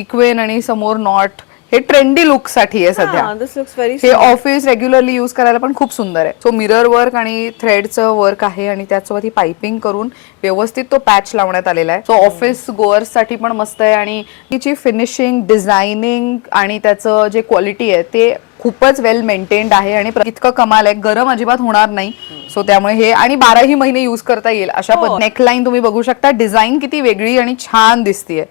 इक्वेन आणि समोर नॉट हे ट्रेंडी लुक साठी आहे सध्या. हे ऑफिस रेग्युलरली यूज करायला पण खूप सुंदर आहे. सो मिरर वर्क आणि थ्रेडचं वर्क आहे आणि त्याच्यासोबत ही पाइपिंग करून व्यवस्थित तो पॅच लावण्यात आलेला आहे. सो ऑफिस गोअर्स साठी पण मस्त आहे आणि तिची फिनिशिंग, डिझायनिंग आणि त्याचं जे क्वालिटी आहे ते खूपच वेल मेंटेन्ड आहे आणि इतकं कमाल आहे. गरम अजिबात होणार नाही. सो त्यामुळे हे आणि 12ही महिने यूज करता येईल अशा पद्धतीने. नेकलाईन तुम्ही बघू शकता, डिझाईन किती वेगळी आणि छान दिसतीये.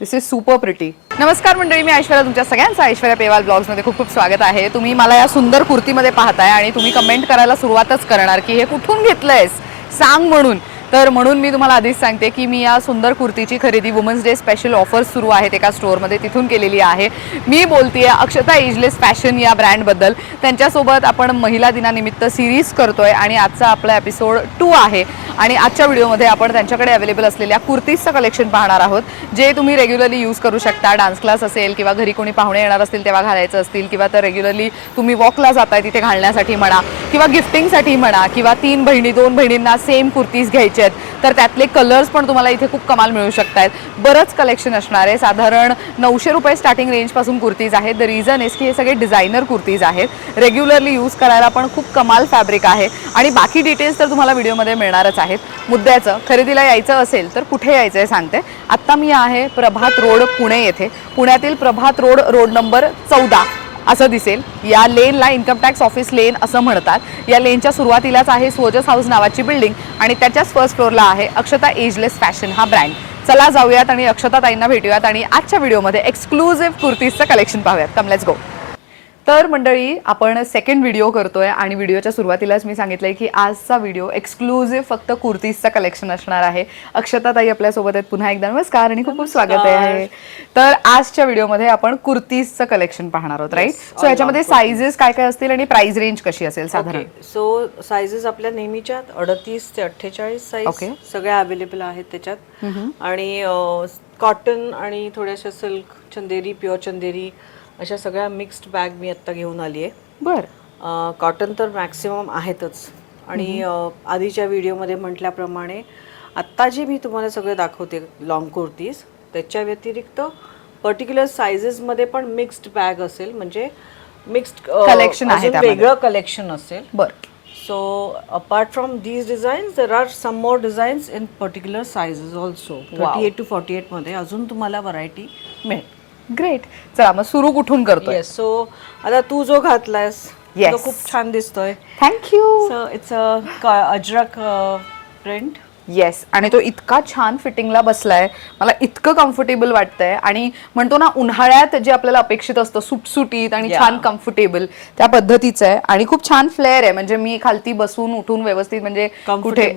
This is super pretty. नमस्कार मंडळी, मी ऐश्वर्या, तुमच्या सगळ्यांचं ऐश्वर्या पेवाल ब्लॉग्समध्ये खूप खूप स्वागत आहे. तुम्ही मला या सुंदर कुर्तीमध्ये पाहताय आणि तुम्ही कमेंट करायला सुरुवातच करणार की हे कुठून घेतलंयस सांग म्हणून. तर म्हणून मी तुम्हाला आधीच सांगते की मी या सुंदर कुर्तीची खरेदी वुमन्स डे स्पेशल ऑफर्स सुरू आहेत एका स्टोअरमध्ये, तिथून केलेली आहे. मी बोलतेय अक्षता एजलेस फॅशन या ब्रँडबद्दल. त्यांच्यासोबत आपण महिला दिनानिमित्त सिरीज करतोय आणि आजचा आपला एपिसोड 2 आहे. आणि आजच्या व्हिडिओमध्ये आपण त्यांच्याकडे अवेलेबल असलेल्या कुर्तीजचं कलेक्शन पाहणार आहोत, जे तुम्ही रेग्युलरली यूज करू शकता. डान्स क्लास असेल किंवा घरी कोणी पाहुणे येणार असतील तेव्हा घालायचं असतील, किंवा तर रेग्युलरली तुम्ही वॉकला जाताय तिथे घालण्यासाठी म्हणा, किंवा गिफ्टिंगसाठी म्हणा, किंवा 3 बहिणी 2 बहिणींना सेम कुर्तीज घ्यायचे आहेत तर त्यातले कलर्स पण तुम्हाला इथे खूप कमाल मिळू शकतात. बरंच कलेक्शन असणार आहे. साधारण 900 रुपये स्टार्टिंग रेंजपासून कुर्तीज आहेत. द रिझन इज की हे सगळे डिझायनर कुर्तीज आहेत. रेग्युलरली यूज करायला पण खूप कमाल फॅब्रिक आहे आणि बाकी डिटेल्स तर तुम्हाला व्हिडिओमध्ये मिळणारच आहेत. मुद्द्याचं खरेदीला यायचं असेल तर कुठे यायचं आहे सांगते. आत्ता मी आहे प्रभात रोड पुणे येथे. पुण्यातील प्रभात रोड नंबर 14 असं दिसेल. या लेनला इन्कम टॅक्स ऑफिस लेन असं म्हणतात. या लेनच्या सुरुवातीलाच आहे स्वोजस हाऊस नावाची बिल्डिंग आणि त्याच्याच फर्स्ट फ्लोअरला आहे अक्षता एजलेस फॅशन हा ब्रँड. चला जाऊयात आणि अक्षता ताईंना भेटूयात आणि आजच्या व्हिडिओमध्ये एक्सक्लुझिव्ह कुर्तीजचं कलेक्शन पाहूयात. Come let's go. तर मंडळी, आपण सेकंड व्हिडिओ करतोय आणि व्हिडिओच्या सुरुवातीलाच मी सांगितलंय की आजचा व्हिडिओ एक्सक्लुझिव्ह फक्त कुर्तीजचा कलेक्शन असणार आहे. अक्षता ताई आपल्यासोबत आहेत. पुन्हा एकदा नमस्कार आणि खूप खूप स्वागत आहे. तर आजच्या व्हिडिओमध्ये आपण कुर्तीजचं कलेक्शन पाहणार आहोत, राईट? सो याच्यामध्ये साइजेस काय काय असतील आणि प्राइस रेंज कशी असेल साधारण? सो साइजेस आपल्या नेहमीच्या 38 ते 48 साइज सगळ्या अवेलेबल आहेत त्याच्यात. आणि कॉटन आणि थोड्याशा सिल्क, चंदेरी, प्युअर चंदेरी अशा सगळ्या मिक्स्ड बॅग मी आत्ता घेऊन आली आहे. बरं. कॉटन तर मॅक्सिमम आहेतच. आणि आधीच्या व्हिडिओमध्ये म्हटल्याप्रमाणे आत्ता जे मी तुम्हाला सगळे दाखवते लॉंग कुर्तीज, त्याच्या व्यतिरिक्त पर्टिक्युलर सायझेसमध्ये पण मिक्स्ड बॅग असेल, म्हणजे मिक्स्ड कलेक्शन आहे, वेगळं कलेक्शन असेल. बरं. So apart from these designs, there are some more designs in particular sizes also. 38 to 48 मध्ये अजून तुम्हाला व्हरायटी मिळेल. ग्रेट. चला मग सुरू कुठून करतोय? येस. सो आता तू जो घातलायस तो खूप छान दिसतोय. Thank you. So it's Ajrak print. Yes. आणि तो इतका छान फिटिंगला बसलाय, मला इतकं कम्फर्टेबल वाटतंय. आणि म्हणतो ना उन्हाळ्यात जे आपल्याला अपेक्षित असतं सुटसुटीत आणि छान कम्फर्टेबल, त्या पद्धतीचं आहे. आणि खूप छान फ्लेअर आहे, म्हणजे मी खालती बसून उठून व्यवस्थित म्हणजे कुठे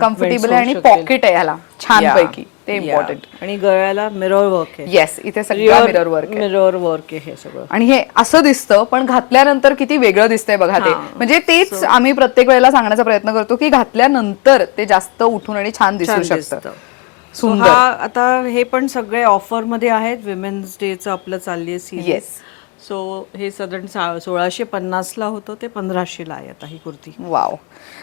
कम्फर्टेबल आहे. आणि पॉकेट आहे ह्याला छान पैकी, ते इम्पॉर्टंट. आणि गळ्याला मिरर वर्क आहे. येस, इथे सगळं मिरर वर्क आहे हे सगळं. आणि हे असं दिसतं पण घातल्यानंतर किती वेगळं दिसतंय बघा ते. म्हणजे तेच आम्ही प्रत्येक वेळेला सांगण्याचा प्रयत्न करतो की घातल्यानंतर ते जास्त उठून आणि छान दिसू शकतं. सुंदर. आता हे पण सगळे ऑफर मध्ये आहेत. विमेन्स डेचं आपलं चालली आहे. येस. सो हे साधारण 1650 ला होतं, ते 1500 ला आहे आता ही कुर्ती. वाव.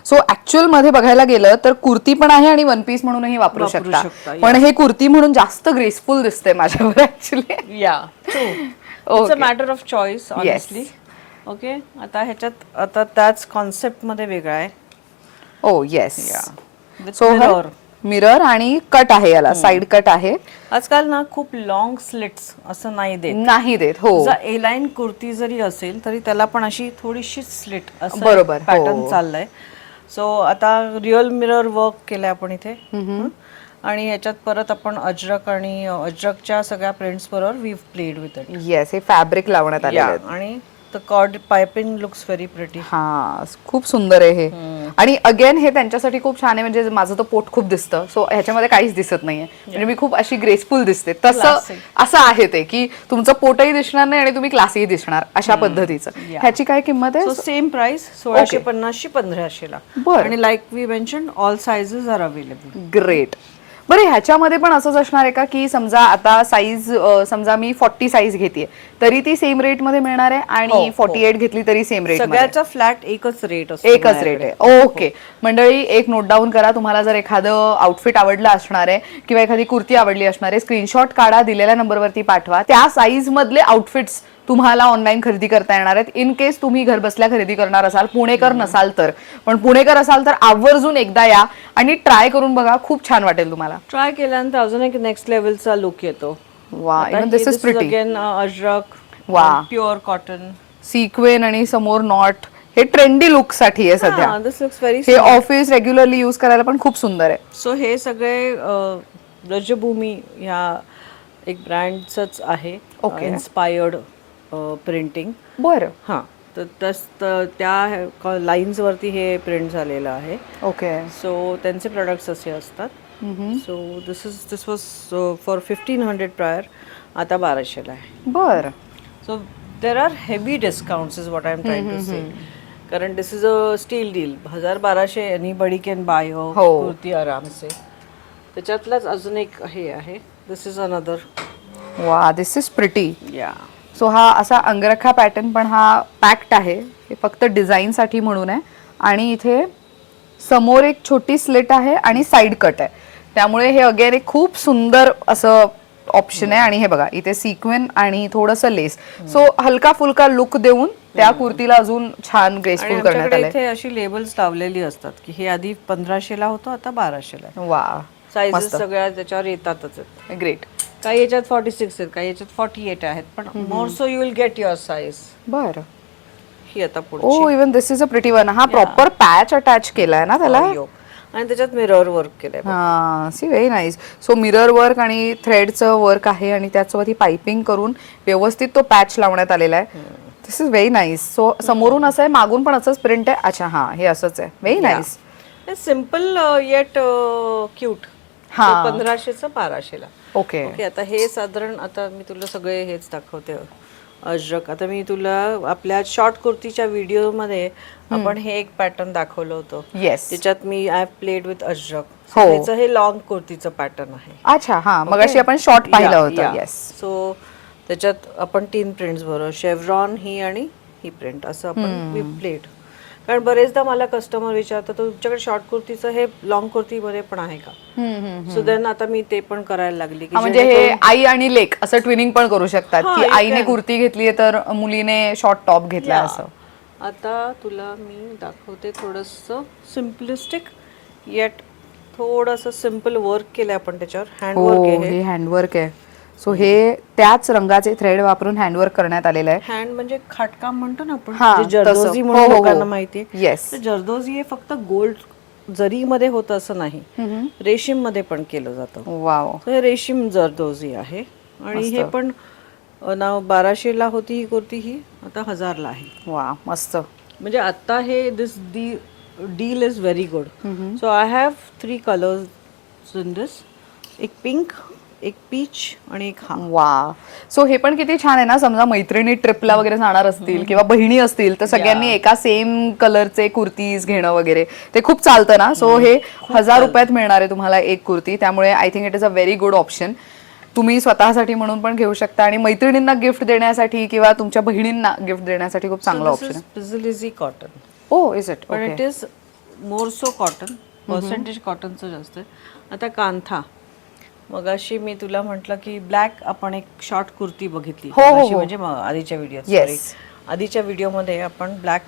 सो ऍक्च्युअल मध्ये बघायला गेलं तर कुर्ती पण आहे आणि वन पीस म्हणूनही वापरू शकता. पण हे कुर्ती म्हणून जास्त ग्रेसफुल दिसते माझ्यावर ऍक्च्युली. या it's a matter of choice honestly. Okay. आता ह्याच्यात आता त्याच कॉन्सेप्ट मध्ये वेगळा आहे. ओ येस. सो मिरर आणि कट आहे, याला साइड कट आहे. आजकाल ना खूप लॉंग स्लिट्स असं नाही देत. हो. ए लाईन कुर्ती जरी असेल तरी त्याला पण अशी थोडीशी स्लिट असं बरोबर पॅटर्न चाललंय. सो आता रिअल मिरर वर्क केलंय आपण इथे. आणि ह्याच्यात परत आपण अजरक आणि अजरकच्या सगळ्या प्रिंट्स बरोबर we played with it. Yes, हे फॅब्रिक लावण्यात आले आहे. आणि the cord piping looks very pretty. हा, खूप सुंदर आहे हे. आणि अगेन हे त्यांच्यासाठी खूप छान आहे, म्हणजे माझं तर पोट खूप दिसतं. सो ह्याच्यामध्ये काहीच दिसत नाहीये, म्हणजे मी खूप अशी ग्रेसफुल दिसते. तसं असं आहे ते की तुमचं पोटही दिसणार नाही आणि तुम्ही क्लासही दिसणार अशा पद्धतीचं. ह्याची काय किंमत आहे? सेम प्राइस 1650 1500 ला. आणि like we mention all sizes are available. Great. बरं ह्याच्यामध्ये पण असंच असणार आहे का की समजा आता साईज समजा मी 40 साईज घेते तरी ती सेम रेट मध्ये मिळणार आहे आणि 48 घेतली तरी सेम रेट सगळ्याचा फ्लॅट एकच रेट असतो. एकच रेट आहे. ओके मंडळी एक नोट डाऊन करा. तुम्हाला जर एखादं आउटफिट आवडलं असणार आहे किंवा एखादी कुर्ती आवडली असणार आहे स्क्रीनशॉट काढा दिलेल्या नंबरवरती पाठवा. त्या साईज मधले आउटफिट्स तुम्हाला ऑनलाईन खरेदी करता येणार आहेत. इन केस तुम्ही घर बसल्या खरेदी करणार असाल पुणेकर नसाल तर, पण पुणेकर असाल तर आवर्जून एकदा या आणि ट्राय करून बघा. खूप छान वाटेल तुम्हाला. ट्राय केल्यानंतर अजून एक नेक्स्ट लेवलचा लुक येतो. वा even this is pretty. Again Ajrak, वा प्युअर कॉटन, सिक्वेन आणि समोर नॉट. हे ट्रेंडी लुक साठी आहे सध्या. दिस लुक्स व्हेरी. हे ऑफिस रेग्युलरली यूज करायला पण खूप सुंदर आहे. सो हे सगळे रजभूमी ह्या एक ब्रँडच आहे. Inspired printing. बरं. हां तर त्या लाईन्स वरती हे प्रिंट झालेलं आहे. ओके. सो त्यांचे प्रोडक्ट्स असे असतात. So this was for 1500 prior, आता 1200 ला आहे. बरं. So there are heavy discounts is what I am trying to say. कारण this is a steal deal. 1200 anybody can buy a kurti आराम से. त्याच्यातलाच अजून एक हे आहे. This is another. वा this is pretty. Yeah so हा असा अंगरखा पॅटर्न पण हा पॅक्ड आहे. हे फक्त डिझाईन साठी म्हणून आहे. आणि इथे समोर एक छोटी स्लिट आहे आणि साइड कट आहे. त्यामुळे हे अगेन एक खूप सुंदर असं ऑप्शन आहे. आणि हे बघा इथे सिक्वेन आणि थोडंसं लेस. सो हलका फुलका लुक देऊन त्या कुर्तीला अजून छान ग्रेसफुल करण्यात आलंय. इथे अशी लेबल्स लावलेली असतात की हे आधी 1500 ला होतं, आता 1200 ला. वा साईजेस सगळ्या त्याच्यावर येतातच. ग्रेट. काही याच्यात 46 आहेत, काही याच्यात 48 आहेत, पण more so you will get your size. बरं. ही आता पुढे. Oh even this is a pretty one. हा प्रॉपर पॅच अटॅच केलाय ना त्याला. आणि त्याच्यात मिरर वर्क केलंय. हा see very nice. So mirror work आणि थ्रेडचं वर्क आहे आणि त्यासोबत ही पायपिंग करून व्यवस्थित तो पॅच लावण्यात आलेला आहे. This is very nice. So समोरून असं आहे, मागून पण असंच प्रिंट आहे. अच्छा हा हे असंच आहे. Very nice. Simple yet cute. 1500चं 1200 ला. ओके. ओके. आता हे साधारण आता मी तुला सगळे हेच दाखवते. अजरक. आता मी तुला आपल्या शॉर्ट कुर्तीच्या व्हिडिओ मध्ये आपण हे एक पॅटर्न दाखवलं होतं. येस. त्याच्यात मी आय प्लेड विथ अजरक. हो. त्याचं हे लॉंग कुर्तीचं पॅटर्न आहे. अच्छा हा मगाशी आपण शॉर्ट पाहिलं होतं. येस. सो त्याच्यात आपण 3 प्रिंट्स बरोबर शेव्हरॉन ही आणि ही प्रिंट असं आपण वी प्लेड. कारण बरेचदा मला कस्टमर विचारतात तुमच्याकडे शॉर्ट कुर्तीचं हे लॉंग कुर्ती मध्ये पण आहे का. सो देन आता मी ते पण करायला लागली की म्हणजे हे आई आणि लेक असं ट्विनिंग पण करू शकतात की आईने कुर्ती घेतली तर मुलीने शॉर्ट टॉप घेतला असं. आता तुला मी दाखवते थोडंसं सिम्पलिस्टिक येट थोडंसं सिम्पल वर्क केलंय आपण त्याच्यावर. हँडवर्क आहे हे. हँडवर्क आहे. सो हे त्याच रंगाचे थ्रेड वापरून हँडवर्क करण्यात आलेलं आहे. हँड म्हणजे खाटकाम म्हणतो ना आपण, जरदोजी म्हणून लोकांना माहितीये. येस. जरदोजी हे फक्त गोल्ड जरी मध्ये होतं असं नाही, रेशीम मध्ये पण केलं जातं. वाव. हे रेशीम जरदोजी आहे. आणि हे पण 1200 ला होती ही कुर्ती, ही आता 1000 ला आहे. वा मस्त. म्हणजे आता हे this deal is very good. So I have 3 colours in this. एक पिंक, एक पीच आणि एक हा. वा. सो हे पण किती छान आहे ना. समजा मैत्रिणी ट्रिपला वगैरे जाणार असतील किंवा बहिणी असतील तर सगळ्यांनी एका सेम कलरचे कुर्तीज घेणं वगैरे ते खूप चालतं ना. सो हे 1000 रुपयात मिळणार आहे तुम्हाला एक कुर्ती. त्यामुळे I think it is a very good option. तुम्ही स्वतःसाठी म्हणून पण घेऊ शकता आणि मैत्रिणींना गिफ्ट देण्यासाठी किंवा तुमच्या बहिणींना गिफ्ट देण्यासाठी खूप चांगला ऑप्शन आहे. पिझलिझी कॉटन. Oh is it. पण it is more so cotton. Percentage कॉटनचं जास्त आहे. आता कांथा. मगाशी मी तुला म्हटलं की ब्लॅक आपण एक शॉर्ट कुर्ती बघितली म्हणजे आधीच्या व्हिडिओत. आधीच्या व्हिडिओमध्ये आपण ब्लॅक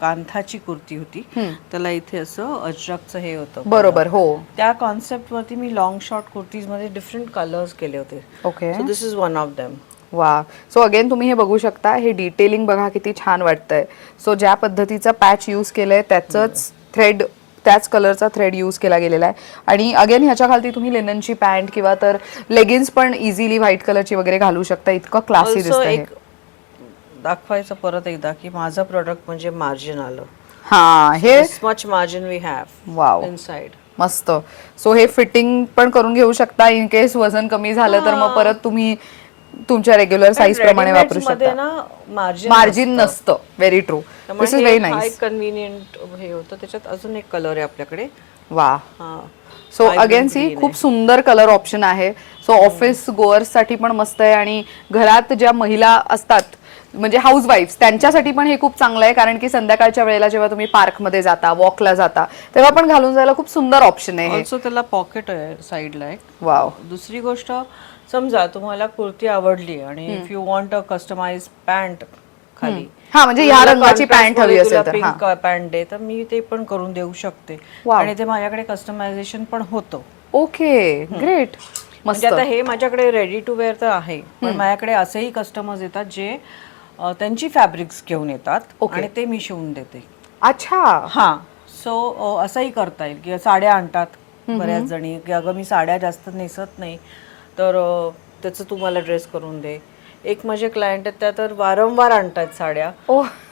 कांथाची कुर्ती होती. त्याला इथे असं अजरकचं हे होतं. बरोबर. हो. त्या कॉन्सेप्ट वरती मी लॉंग शॉर्ट कुर्तीज मध्ये डिफरंट कलर्स केले होते. Okay. So this is one of them. वा. सो अगेन तुम्ही हे बघू शकता. हे डिटेलिंग बघा किती छान वाटतंय. सो ज्या पद्धतीचा पॅच यूज केलंय त्याच थ्रेड, त्याच कलरचा थ्रेड यूज केला गेलेला आहे. आणि अगेन ह्याच्या खालती तुम्ही लिननची पॅन्ट किंवा तर लेगिन्स पण इझिली व्हाईट कलरची वगैरे घालू शकता. इतकं क्लासी दिसतंय. दाखवायचं परत एकदा की माझं प्रोडक्ट म्हणजे मार्जिन आलं. हा हे much margin we have. Wow. Inside. मस्त. सो हे फिटिंग पण करून घेऊ शकता. इन केस वजन कमी झालं तर मग परत तुम्ही तुमच्या रेग्युलर साईज प्रमाणे वापरू शकता. मार्जिन नसतं. Very true. This is very nice. Convenient हे होतं. त्याच्यात अजून एक कलर आहे आपल्याकडे. वा. सो अगेन सी खूप सुंदर कलर ऑप्शन आहे. सो ऑफिस गोअर्स साठी पण मस्त आहे आणि घरात ज्या महिला असतात म्हणजे हाऊस वाईफ्स त्यांच्यासाठी पण हे खूप चांगलं आहे, कारण की संध्याकाळच्या वेळेला जेव्हा तुम्ही पार्कमध्ये जाता, वॉकला जाता, तेव्हा पण घालून जायला खूप सुंदर ऑप्शन आहे. ऑल्सो त्याला पॉकेट आहे साईडला एक. वाव. दुसरी गोष्ट, समजा तुम्हाला कुर्ती आवडली आणि if you want a customize pant खाली, हा म्हणजे या रंगाची पॅन्ट हवी असेल तर पिंक पॅन्ट दे, तर मी ते पण करून देऊ शकते आणि ते माझ्याकडे कस्टमायझेशन पण होतं. Okay, great. म्हणजे आता हे माझ्याकडे रेडी टू वेअर तर आहे, पण माझ्याकडे असेही कस्टमर्स येतात जे त्यांची फॅब्रिक्स घेऊन येतात आणि ते मी शिवून देते. अच्छा. हा, सो असंही करता येईल की साड्या आणतात बऱ्याच जणी की अगं मी साड्या जास्त नेसत नाही, तर त्याचं तुम्हाला ड्रेस करून दे. एक माझे क्लायंट आहेत त्या तर वारंवार आणतात साड्या.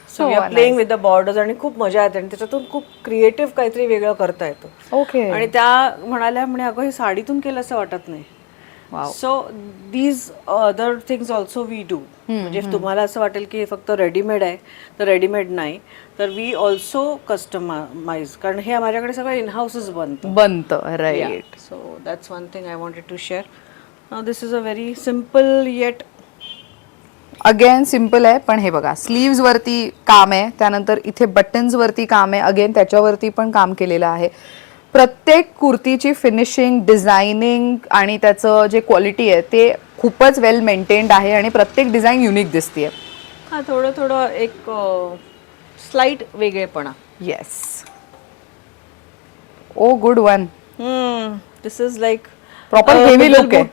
So we are playing with the borders आणि खूप मजा येते आणि त्याच्यातून खूप क्रिएटिव्ह काहीतरी वेगळं करता येतं. ओके. आणि त्या म्हणाल्या म्हणे अगं हे साडीतून केलं असं वाटत नाही. So these other things also we do. म्हणजे तुम्हाला असं वाटेल की हे फक्त रेडीमेड आहे, तर रेडीमेड नाही, तर वी ऑल्सो कस्टमाइज, कारण हे माझ्याकडे सगळं इन हाऊसच बनतं. Right. So that's one thing I wanted to share. Now this is a very simple yet again simple आहे, पण हे बघा स्लीव्स वरती काम आहे, त्यानंतर इथे बटन्स वरती काम आहे, अगेन त्याच्यावरती पण काम केलेलं आहे. प्रत्येक कुर्तीची फिनिशिंग, डिझायनिंग आणि त्याचं जे क्वालिटी आहे ते खूपच वेल मेंटेन्ड आहे आणि प्रत्येक डिझाईन युनिक दिसतेय. हा, थोडं थोडं एक स्लाइट वेगळेपणा. Yes. Oh good one. This is like proper heavy look आहे.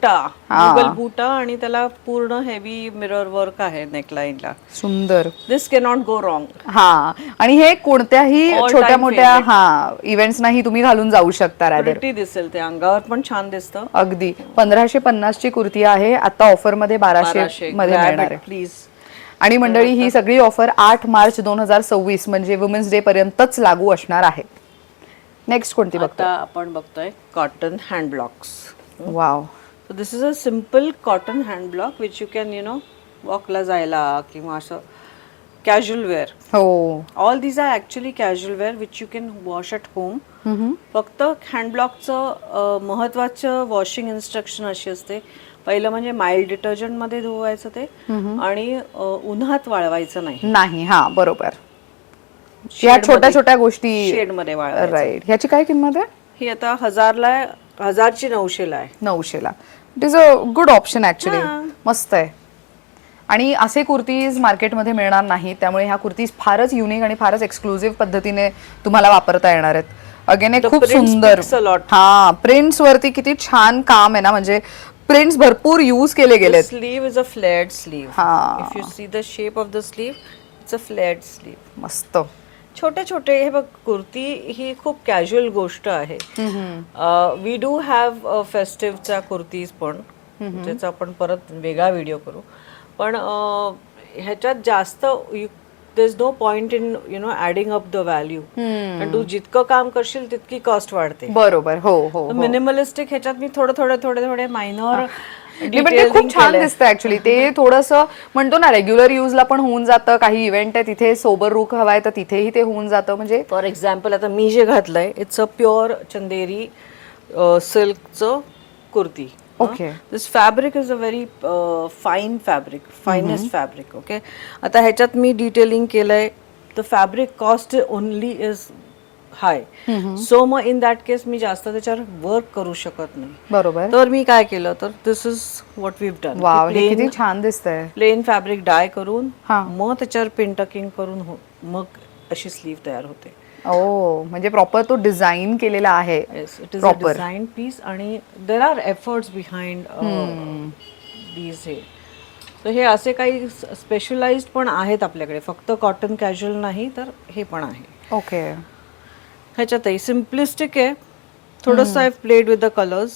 मुगल बूटा आणि त्याला पूर्ण हेवी मिरर वर्क आहे नेकलाइनला. सुंदर. दिस कॅनॉट गो रॉंग. हा, आणि हे कोणत्याही छोट्या मोठ्या इव्हेंट्स नाही तुम्ही घालून जाऊ शकता. प्रिटी दिसेल, ते अंगावर पण छान दिसतं. अगदी. 1550 ची कुर्ती आहे, आता ऑफर मध्ये 1200 मध्ये मिळणार आहे. प्लीज. आणि मंडळी ही सगळी ऑफर 8 मार्च 2026 म्हणजे वुमेन्स डे पर्यंतच लागू असणार आहे. नेक्स्ट कोणती बघतो? आता आपण बघतोय cotton hand blocks. Wow. So this is a simple cotton hand block which you can वॉकला जायला किंवा असं कॅज्युअल वेअर. हो. All these are actually casual wear which you can wash at home. फक्त हँडब्लॉकचं महत्वाचं वॉशिंग इन्स्ट्रक्शन अशी असते, पहिलं म्हणजे माइल्ड डिटर्जंट मध्ये धुवायचं ते आणि उन्हात वाळवायचं नाही. हा, बरोबर. या छोट्या छोट्या गोष्टी शेड मध्ये वाळवायचं. राईट. ह्याची काय किंमत आहे? ही आता 1000ची 900ला आहे. 900ला. It is a good option actually. मस्त आहे. आणि असे कुर्तीज मार्केटमध्ये मिळणार नाही, त्यामुळे ह्या कुर्तीज फारच युनिक आणि फारच एक्सक्लुझिव्ह पद्धतीने तुम्हाला वापरता येणार आहेत. अगेन एक खूप सुंदर. हा, प्रिंट्स वरती किती छान काम आहे ना, म्हणजे प्रिंट्स भरपूर यूज केले गेले. Slew is a flat slew. If you see the shape of the slew, it's a flat slew. मस्त. छोटे छोटे हे बघ, कुर्ती ही खूप कॅज्युअल गोष्ट आहे. वी डू हॅव फेस्टिव्हच्या कुर्तीज पण, ज्याचा आपण परत वेगळा व्हिडिओ करू. पण ह्याच्यात जास्त there is no point in adding up the value. आणि तू जितकं काम करशील तितकी कॉस्ट वाढते. बरोबर. हो. मिनिमलिस्टिक ह्याच्यात मी थोडे मायनर खूप छान दिसतं ऍक्च्युली. ते थोडंसं म्हणतो ना रेग्युलर युजला पण होऊन जातं, काही इव्हेंट आहे तिथे सोबर रुख हवाय तर तिथेही ते होऊन जातं. म्हणजे फॉर एक्झाम्पल आता मी जे घातलंय इट्स अ प्युअर चंदेरी सिल्कचं kurti. Okay. This fabric is a very fine fabric, finest fabric. Okay. आता ह्याच्यात मी डिटेलिंग केलंय. The fabric cost only is high. So मग इन दॅट केस मी जास्त त्याच्यावर वर्क करू शकत नाही. बरोबर. तर मी काय केलं, तर this is what we've done. Wow, हे किती छान दिसतंय. प्लेन फॅब्रिक डाय करून मग त्याच्यावर पिन टकिंग करून मग अशी स्लीव तयार होते. ओ, म्हणजे प्रॉपर तो डिझाईन केलेला आहे. It is a design piece आणि there are efforts behind these. हे असे काही स्पेशलाइज्ड पण आहेत आपल्याकडे, फक्त कॉटन कॅज्युअल नाही तर हे पण आहे. ओके. ह्याच्यातही सिम्पलिस्टिक आहे, थोडंसं I played with the colours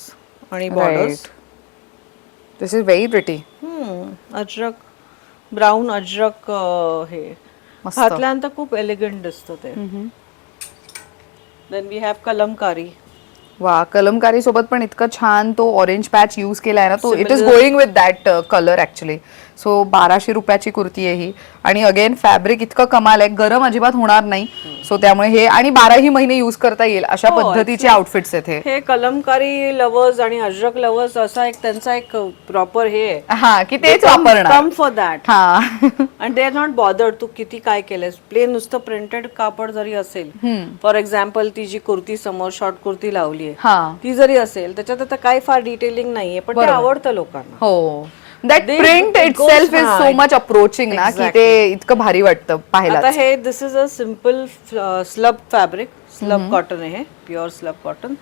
आणि borders. This is very pretty. Ajrak, brown Ajrak हे घातल्यानंतर खूप एलिगंट दिसतं ते. Then we have Kalamkari. वा, कलमकारी सोबत पण इतकं छान तो ऑरेंज पॅच यूज केलाय ना, तो it is going with that colour actually. So 1200 रुपयाची कुर्ती आहे ही. आणि अगेन फॅब्रिक इतकं कमाल आहे, गरम अजिबात होणार नाही. सो त्यामुळे हे आणि 12ही महिने यूज करता येईल अशा पद्धतीचे आउटफिट्स आहेत हे कलमकारी लवर्स आणि अजरक लवर्स असा एक त्यांचा एक प्रॉपर हे आहे. हा, की तेच वापरणार. Come for that. हा. And they are not bothered तू किती काय केलंस. प्लेन नुसतं प्रिंटेड कापड जरी असेल, फॉर एक्झाम्पल ती जी कुर्ती समोर शॉर्ट कुर्ती लावली आहे ती जरी असेल, त्याच्यात आता काय फार डिटेलिंग नाहीये, पण ते आवडतं लोकांना. हो, that print itself is so much approaching ना, की ते इतकं भारी वाटतं पाहायला. आता हे this is a simple slub fabric, slub cotton आहे, प्युअर स्लब कॉटन.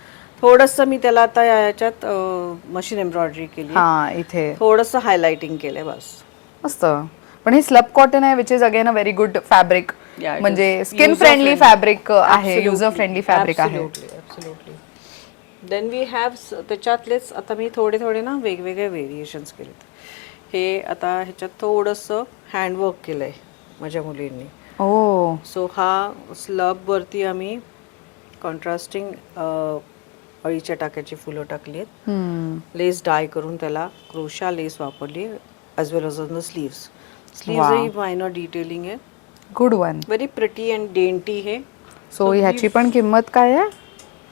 थोडंसं मी त्याला आता याच्यात मशीन एम्ब्रॉयडरी केली, इथे थोडंसं हायलाइटिंग केलंय बस. मस्त. पण हे स्लब कॉटन आहे, which is again a very good fabric. म्हणजे स्किन फ्रेंडली फॅब्रिक आहे, युजर फ्रेंडली फॅब्रिक आहे. देन वी हॅव त्याच्यातलेच आता मी थोडे थोडे ना वेगवेगळे व्हेरिएशन्स केलेत. हे आता ह्याच्यात थोडंसं हँडवर्क केलंय माझ्या मुलींनी. सो हा स्लब वरती आम्ही कॉन्ट्रास्टिंग अळीच्या टाक्याची फुलं टाकली आहेत. लेस डाय करून त्याला क्रोशा लेस वापरली, as well as on the sleeves. स्लीव्सही मायनर डिटेलिंग आहे. Good one. Very pretty and dainty हे. सो ह्याची पण किंमत काय आहे?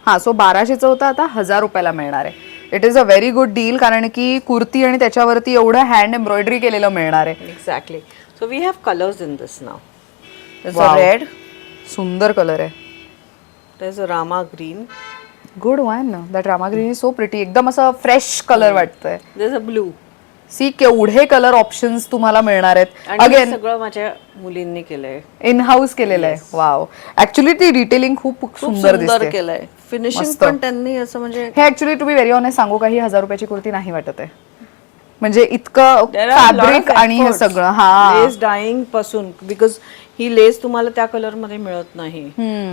हा, सो 1200चं होतं, आता 1000 रुपयाला मिळणार आहे. It is a very good deal, कारण की कुर्ती आणि त्याच्यावरती एवढं हँड एम्ब्रॉयडरी केलेलं मिळणार आहे. Exactly. So we have colours in this now. Red, सुंदर कलर आहे. there's a rama green. Good one. That rama green is so pretty. एकदम असं फ्रेश कलर वाटतंय. there's a blue. सी, केवढे कलर ऑप्शन्स तुम्हाला मिळणार आहेत. आणि अगेन सगळं माझ्या मुलींनी केलंय, इन हाऊस केलेलं आहे. वाव. ऍक्च्युली ती डिटेलिंग खूप सुंदर दिसते. केलंय. फिनिशिंग पण त्यांनी असं म्हणजे हे actually to be very honest सांगू का, ही 1000 रुपयाची कुर्ती नाही वाटत आहे. म्हणजे इतकं फॅब्रिक आणि हे सगळं. हा, लेस डायिंग पासून, बिकॉज ही लेस तुम्हाला त्या कलर मध्ये मिळत नाही.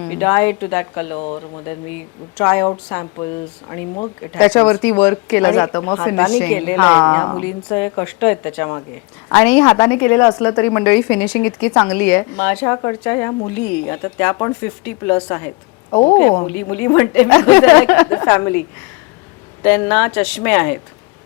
We dye to that colour, मग then we try out samples आणि मग त्याच्यावरती वर्क केलं जातं. मग फिनिशिंग. या मुलींचं कष्ट आहेत त्याच्या मागे. आणि हाताने केलेलं असलं तरी मंडळी फिनिशिंग इतकी चांगली आहे. माझ्याकडच्या या मुली आता त्या पण 50+ आहेत. मुली मुली म्हणते फॅमिली, त्यांना चष्मे आहेत,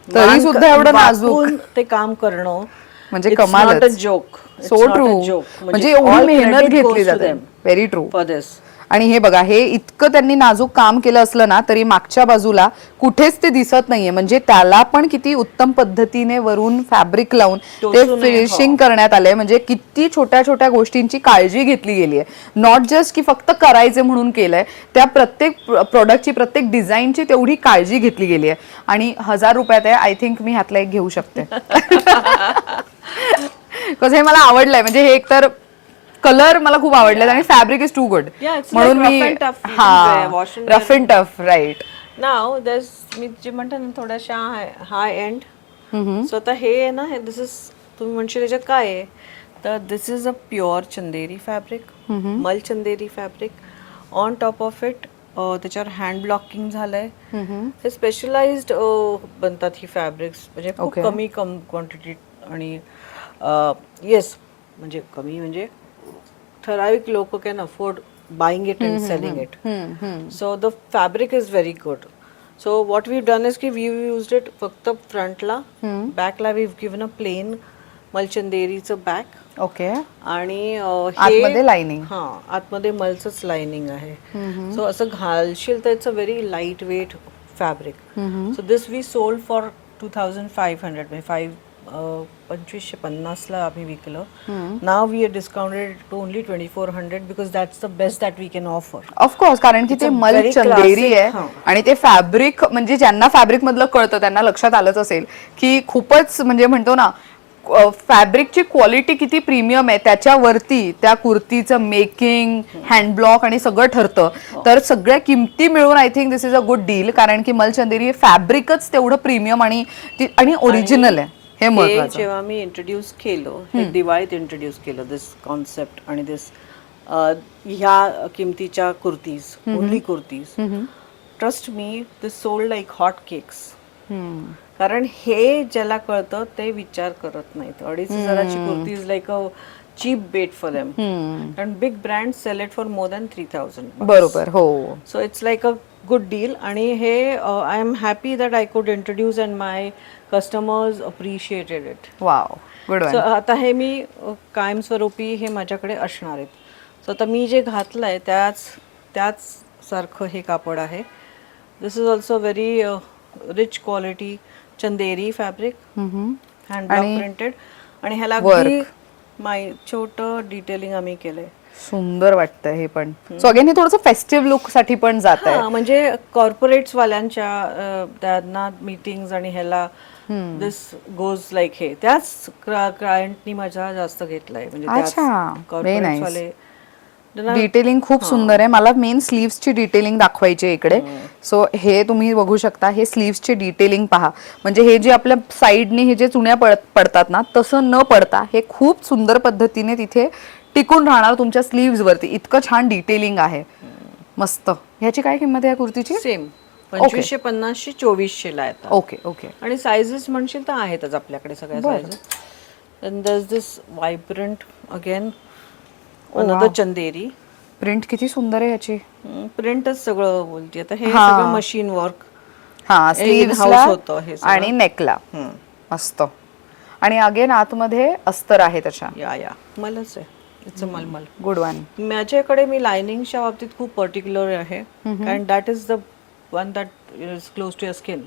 तरी सुद्धा एवढं नाजूक ते काम करणं म्हणजे कमाल. जोक. So true. म्हणजे एवढी मेहनत घेतली जाते. Very true. फॉर दिस. आणि हे बघा, हे इतकं त्यांनी नाजूक काम केलं असलं ना तरी मागच्या बाजूला कुठेच ते दिसत नाहीये. म्हणजे त्याला पण किती उत्तम पद्धतीने वरून फॅब्रिक लावून ते फिनिशिंग करण्यात आलंय. म्हणजे किती छोट्या छोट्या गोष्टींची काळजी घेतली गेली आहे. नॉट जस्ट की फक्त करायचे म्हणून केलंय, त्या प्रत्येक प्रोडक्टची, प्रत्येक डिझाईनची तेवढी काळजी घेतली गेली आहे. आणि 1000 रुपयात आहे. आय थिंक मी ह्यातला एक घेऊ शकते. कसं हे मला आवडलंय. म्हणजे हे एकतर कलर मला खूप आवडले आणि फॅब्रिक इज टू गुड, म्हणून मी रफ अँड टफ. राईट. नाव मी जे म्हणते ना थोड्याशा हाय एंड. सो आता हे आहे ना, दिस इज, तुम्ही म्हणशील त्याच्यात काय आहे, तर this is a pure Chanderi fabric, मल Chanderi fabric. On top of it त्याच्यावर हँड ब्लॉकिंग झालंय. हे स्पेशलाइज्ड बनतात ही फॅब्रिक्स, म्हणजे खूप कमी क्वांटिटी. आणि येस, म्हणजे कमी म्हणजे ठराविक लोक can afford buying it and selling it. So the fabric is very good. So what we done is की वी युज्ड इट फक्त फ्रंटला, बॅकला वी गिव्हन अ प्लेन मलचंदेरीचं बॅक. ओके. आणि आतमध्ये लाइनिंग. हा, आतमध्ये मलचंच लाइनिंग आहे. सो असं घालशील तर it's a very light weight fabric. So this we sold for 2500, म्हणजे 2550 आम्ही विकलं. Now we are discounted to only 2400 because that's the best that we can offer. Of course, कारण की ते मल चंदेरी आहे आणि ते फॅब्रिक, म्हणजे ज्यांना फॅब्रिक मधलं कळतं त्यांना लक्षात आलंच असेल की खूपच, म्हणजे म्हणतो ना, फॅब्रिकची क्वालिटी किती प्रीमियम आहे. त्याच्यावरती त्या कुर्तीचं मेकिंग, हँड ब्लॉक आणि सगळं ठरतं. तर सगळ्या किमती मिळून I think this is a good deal, कारण की मलचंदेरी फॅब्रिकच तेवढं प्रिमियम आणि ओरिजिनल आहे. हे महत्त्वाचं. जेव्हा मी इंट्रोड्यूस केलं, हे दिवाळीत इंट्रोड्यूस केलं दिस कॉन्सेप्ट आणि दिस ह्या किमतीच्या kurtis, only kurtis. Trust me, this sold like hot cakes. कारण हे ज्याला कळतं ते विचार करत नाहीत. 2,500ची kurti is like a cheap bet for them. कारण big brand sell it for more than 3,000. बरोबर. हो. So it's like a good deal. आणि हे I am happy that I could introduce and my customers appreciated it. Wow, good one. So आता हे मी कायमस्वरूपी हे माझ्याकडे असणार आहेत. सो आता मी जे घातलंय त्याच सारखं हे कापड आहे. This is also very rich quality Chanderi fabric, hand block printed. आणि ह्याला अगदी छोटं डिटेलिंग आम्ही केलंय. सुंदर वाटतंय हे पण. सो अगेन हे थोडंसं फेस्टिव्ह लुक साठी पण जात आहे. म्हणजे कॉर्पोरेट्स वाल्यांच्या त्यांना मीटिंग्स आणि ह्याला दिस गोज लाईक हे त्याच क्लायंटनी माझा जास्त घेतलाय. म्हणजे कॉर्पोरेट्स वाले डिटेलिंग खूप सुंदर आहे. मला मेन स्लीव्सची डिटेलिंग दाखवायची आहे इकडे. सो हे तुम्ही बघू शकता, हे स्लीव्सची डिटेलिंग पहा. म्हणजे हे जे आपल्या साईडने हे जे चुण्या पडतात ना, तसं न पडता हे खूप सुंदर पद्धतीने तिथे टिकून राहणार तुमच्या स्लीव्स वरती. इतकं छान डिटेलिंग आहे, मस्त. ह्याची काय किंमत आहे या कुर्तीची? सेम 2550 2400 ला येतात. Okay okay. आणि साइजेस म्हणशील तर आहेतच आपल्याकडे सगळ्या sizes. And there is this vibrant again another Chanderi. Print किती सुंदर आहे याची. प्रिंटच सगळं बोलते. आता हे सगळं मशीन वर्क. हा, स्लीव्हजला होतं हे आणि नेकला. मस्त. आणि अगेन आतमध्ये अस्तर आहे त्याच्या. या मलच आहे. It's a mulmul. Good one. माझ्याकडे मी लाइनिंगच्या बाबतीत खूप पर्टिक्युलर आहे. कारण that is the one that is close to your skin.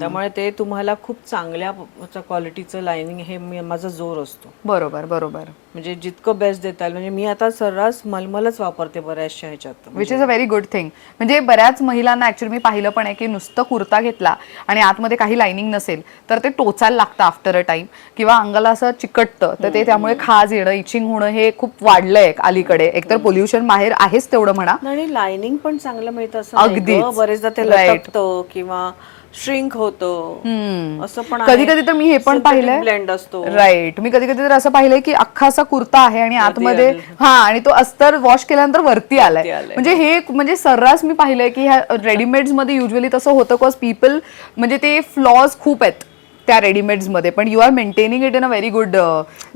त्यामुळे ते तुम्हाला खूप चांगल्या क्वालिटीचं लाइनिंग हे माझा जोर असतो. बरोबर बरोबर. म्हणजे जितकं बेस्ट देता येईल. म्हणजे मी आता सर्रास मलमलच वापरते बऱ्याचशा ह्याच्यात. Which is a very good thing. म्हणजे बऱ्याच महिलांना ऍक्च्युअली मी पाहिलं पण आहे की नुसतं कुर्ता घेतला आणि आतमध्ये काही लाइनिंग नसेल तर ते टोचायला लागतं आफ्टर अ टाइम, किंवा अंगाला असं चिकटतं. तर ते त्यामुळे खाज येणं, इचिंग होणं हे खूप वाढलंय अलीकडे. एकतर पोल्युशन बाहेर आहेच तेवढं म्हणा, आणि लाइनिंग पण चांगलं मिळतं असं अगदीच. बरेचदा ते लटकतं किंवा श्रिंक होतं असं पण. कधी कधी तर मी हे पण पाहिलंय, ब्लेंड असतो. राईट. मी कधी कधी तर असं पाहिलंय की अख्खा असा कुर्ता आहे आणि आतमध्ये आणि तो अस्तर वॉश केल्यानंतर वरती आलाय. म्हणजे हे म्हणजे सर्रास मी पाहिलंय की ह्या रेडीमेड्स मध्ये युजली तसं होतं. कॉज पीपल म्हणजे ते फ्लॉज खूप आहेत त्या रेडीमेड्स मध्ये, पण you are maintaining it in a very good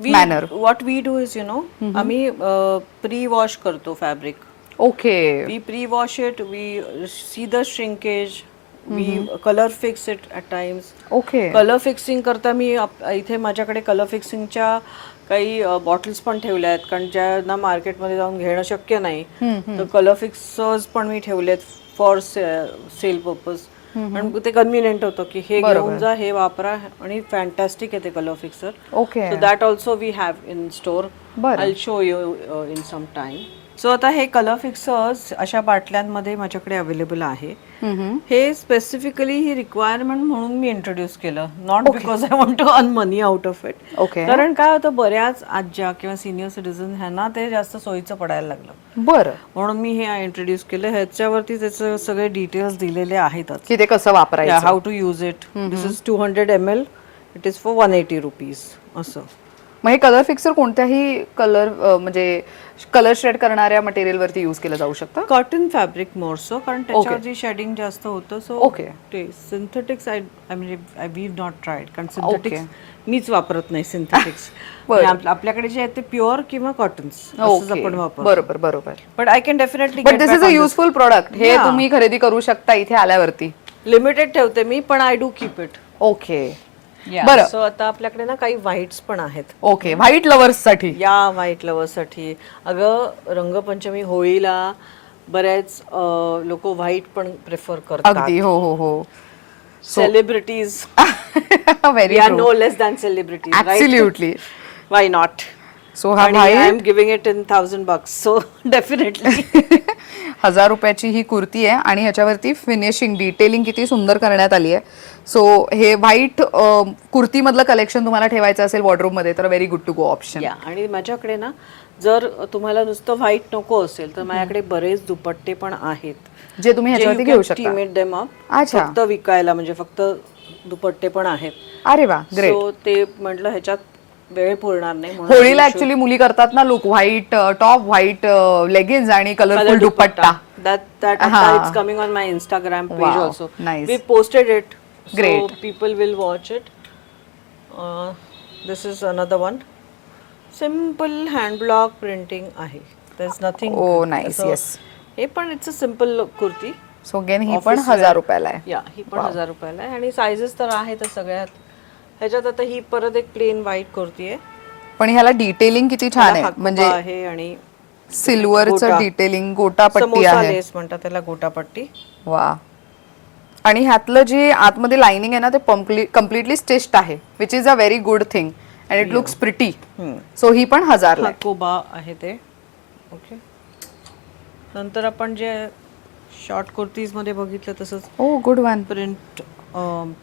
manner. What we do is आम्ही प्री वॉश करतो fabric. Okay. We pre wash it, we see the shrinkage, we colour fix it at times. Okay. Colour fixing करता मी इथे माझ्याकडे colour फिक्सिंगच्या काही bottles पण ठेवल्या आहेत. कारण ज्यांना मार्केटमध्ये जाऊन घेणं शक्य नाही तर कलर फिक्सर्स पण मी ठेवलेत फॉर सेल पर्पज. आणि ते कन्व्हिनियंट होतं की हे घेऊन जा, हे वापरा, आणि फॅन्टॅस्टिक आहे ते colour fixer. Okay. So that also we have in store. I show you in some time. So आता हे कलर फिक्सर्स अशा बाटल्यांमध्ये माझ्याकडे अवेलेबल आहे. हे स्पेसिफिकली ही रिक्वायरमेंट म्हणून मी इंट्रोड्यूस केलं, not because I want to earn money out of it. कारण काय होतं, बऱ्याच आज्या किंवा सिनियर सिटीजन ह्यांना ते जास्त सोयीचं पडायला लागलं. बरं. म्हणून मी हे इंट्रोड्यूस केलं. ह्याच्यावरती त्याचे सगळे डिटेल्स दिलेले आहेतच की ते कसं वापरायचं, how to use it. This is 200 ml. It is for 180 rupees असं. मग हे कलर फिक्सर कोणत्याही कलर म्हणजे कलर शेड करणाऱ्या मटेरियल वरती यूज केलं जाऊ शकतं? कॉटन फॅब्रिक मोरसो, कारण त्याच्यावरती शेडिंग जास्त होतं. So okay. ते synthetics I we not tried. कारण सिंथेटिक्स मीच वापरत नाही. सिंथेटिक्स आपल्याकडे जे आहेत ते प्युअर किंवा कॉटन्स असंच आपण वापरतो. बरोबर बरोबर. But I can definitely, but this is a useful product. हे तुम्ही खरेदी करू शकता इथे आल्यावरती. लिमिटेड ठेवते मी, पण I do keep it. Okay. बरं. सो आता आपल्याकडे ना काही व्हाईट्स पण आहेत. ओके. व्हाईट लवर्स साठी. या व्हाईट लवर्स साठी. अगं रंगपंचमी, होळीला बऱ्याच लोक व्हाईट पण प्रेफर करतात. अगदी. हो हो हो. Celebrities very are no less than celebrities. Absolutely. Why not. So हा I am giving it in $1000. So definitely 1000 रुपयाची ही कुर्ती आहे आणि ह्याच्यावरती फिनिशिंग डिटेलिंग किती सुंदर करण्यात आली आहे. सो हे व्हाईट कुर्ती मधलं कलेक्शन तुम्हाला ठेवायचं असेल वॉर्डरोब मध्ये तर very good to go option. आणि माझ्याकडे ना जर तुम्हाला नुसतं व्हाईट नको असेल तर माझ्याकडे बरेच दुपट्टे पण आहेत जे तुम्ही ह्याच्यावरती घेऊ शकता. अच्छा. फक्त विकायला, म्हणजे फक्त दुपट्टे पण आहेत. अरे वा, ग्रेट. सो ते म्हटलं ह्याच्यात वेळ पुरणार नाही. होळीला ऍक्च्युअली मुली करतात ना look, white top, white leggings आणि colourful dupatta. That is coming on my Instagram page also. Nice. We posted it Great. So people will watch it. This is another one. Simple hand block printing आहे. There's nothing. Oh, nice. असं- Yes. हे पण it's a simple kurti. So again ही पण Office 1000 wear. रुपयाला आहे. या ही पण 1000 रुपयाला आहे आणि सायझेस तर आहेतच सगळ्यात. ह्याच्यात आता ही परत एक प्लेन व्हाईट कुर्ती आहे. पण ह्याला डिटेलिंग किती छान आहे. हाकुबा म्हणजे आहे आणि सिल्वरचं गोटा. डिटेलिंग, गोटापट्टी समोसा आहे. लेस म्हणतात त्याला, गोटापट्टी. वा. आणि ह्यातलं जे आतमध्ये लाइनिंग आहे ना ते कम्प्लिटली स्टिच्ड आहे, which is a very good thing and it looks pretty. So ही पण 1000 ला आहे. हाकुबा आहे ते. ओके. नंतर आपण जे शॉर्ट कुर्तीज मध्ये बघितलं तसंच ओ गुड वन. प्रिंट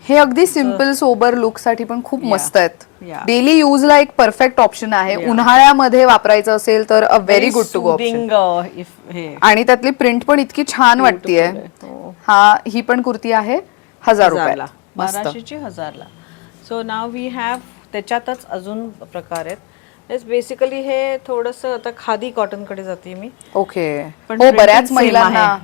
हे अगदी सिम्पल सोबर लुक साठी पण खूप मस्त आहेत. Yeah. डेली यूज ला एक परफेक्ट ऑप्शन आहे. उन्हाळ्यामध्ये वापरायचं असेल तर a very good to go option. हे आणि त्यातली प्रिंट पण इतकी छान वाटतेय. ही पण कुर्ती आहे 1000 रुपयाला. 1200ची 1000ला. सो नाव वी हॅव त्याच्यातच अजून प्रकार आहेत. बेसिकली हे थोडंसं आता खादी कॉटन कडे जाते मी. ओके. पण हो, printing बऱ्याच same महिलांना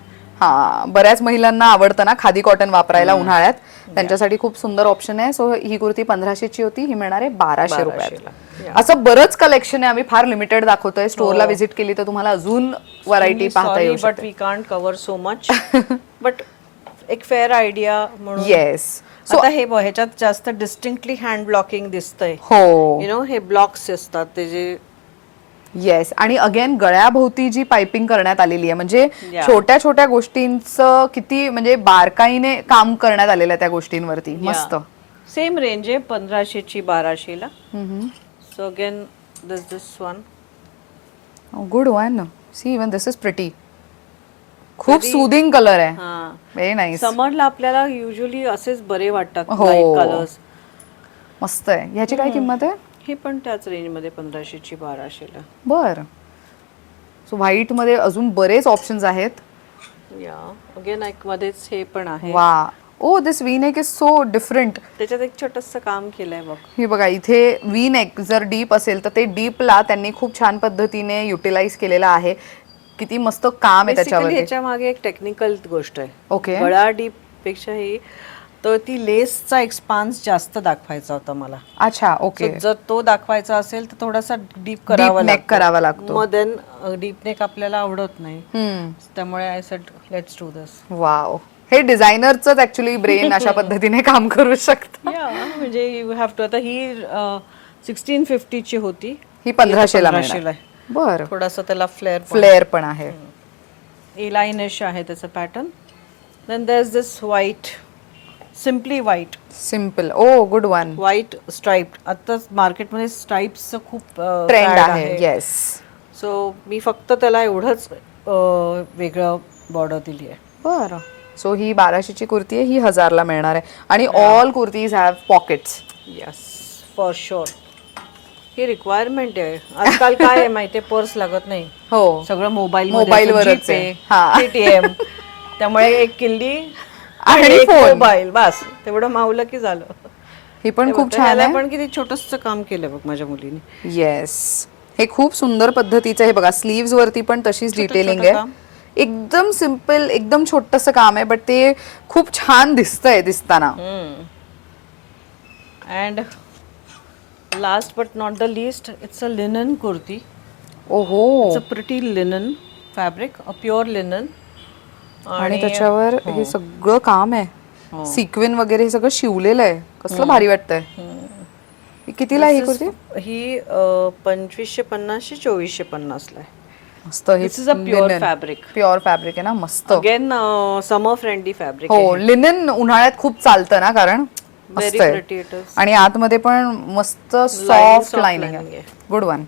बऱ्याच महिलांना आवडतं ना खादी कॉटन वापरायला उन्हाळ्यात. त्यांच्यासाठी खूप सुंदर ऑप्शन आहे. सो ही कुर्ती 1500ची होती, ही मिळणार आहे 1200 रुपयात. असं बरंच कलेक्शन आहे. आम्ही फार लिमिटेड दाखवतोय. स्टोअरला व्हिजिट केली तर तुम्हाला अजून व्हरायटी पाहता येऊ but we can't cover so much. But एक फेअर आयडिया म्हणून. येस. आता हे ह्याच्यात जास्त डिस्टिंक्टली हँड ब्लॉकिंग दिसतंय. हो. यु नो हे ब्लॉक्स असतात ते जे. येस. आणि अगेन गळ्याभोवती जी पायपिंग करण्यात आलेली आहे, म्हणजे छोट्या छोट्या गोष्टींचं किती म्हणजे बारकाईने काम करण्यात आलेलं आहे त्या गोष्टींवरती. मस्त. सेम रेंज आहे 1500ची 1200ला. So again this one. Good one. See even this is pretty. खूप सुदिंग कलर आहे. Very nice. समरला आपल्याला युजली असेच बरे वाटतात हो. कलर्स. मस्त आहे. ह्याची काय किंमत आहे? हे पण त्याच रेंज मध्ये 1500ची 1200ला. बर. सो व्हाईट मध्ये अजून बरेच ऑप्शन्स आहेत. या अगेन एक मध्येच हे पण आहे. वा. Oh this we neck is so different. त्याच्यात एक छोटंसं काम केलंय बघ. हे बघा इथे वी नेक जर डीप असेल तर ते डीपला त्यांनी खूप छान पद्धतीने युटिलाइज केलेलं आहे. किती मस्त काम आहे त्याच्यावर. याच्या मागे एक टेक्निकल गोष्ट आहे. ओके. गळा डीप पेक्षा ही तर ती लेसचा एक्सपान्स जास्त दाखवायचा होता मला. अच्छा. ओके. जर तो दाखवायचा असेल तर थोडासा डीप करावा लागतो. मग देन डीप नेक आपल्याला आवडत नाही. त्यामुळे I said let's do this. Wow. हे डिझायनरच ऍक्च्युअली ब्रेन अशा पद्धतीने काम करू शकतं. म्हणजे यू हॅव टू. आता ही 1650ची होती, ही 1500ला मिळणार. बर. थोडासा त्याला फ्लेअर पण आहे. ए लाईनिश आहे त्याचं pattern. Then there is this white, simply white. Simple. Oh good one. White striped. आता मार्केटमध्ये स्ट्राइप्सचं खूप ट्रेंड आहे. येस. सो मी फक्त त्याला एवढंच वेगळं बॉर्डर दिली आहे. बर. सो ही 1200ची कुर्ती आहे, ही 1000ला मिळणार आहे. आणि all kurtis have pockets. Yes for sure. He requirement आहे. आजकाल काय आहे माहितीये, पर्स लागत नाही. हो. सगळं मोबाईलवरच आहे. पेटीएम. त्यामुळे एक किल्ली आणि एक फोन. मोबाईल, बस तेवढं मावलं की झालं. ही पण खूप छान आहे. पण किती छोटंसं काम केलं बघ माझ्या मुलीने. येस. हे खूप सुंदर पद्धतीचं आहे बघा. स्लीव्स वरती पण तशीच डिटेलिंग आहे. एकदम सिंपल, एकदम छोटंसं काम आहे, बट ते खूप छान दिसतंय दिसताना. And last but not the least, it's a linen kurti. ओहो. It's a pretty linen fabric, a pure linen. आणि त्याच्यावर हे सगळं काम आहे. सिक्विन वगैरे हे सगळं शिवलेलं आहे. कसलं भारी वाटतंय. कितीला ही कुर्ती? ही 2550 2450 ला आहे. मस्त. हे this is a pure fabric. Pure fabric आहे ना. मस्त. Again summer friendly fabric. हो. लिनन उन्हाळ्यात खूप चालतं ना, कारण व्हेरी प्रिटी इट इज. आणि आतमध्ये पण मस्त सॉफ्ट लाइनिंग आहे. Good one.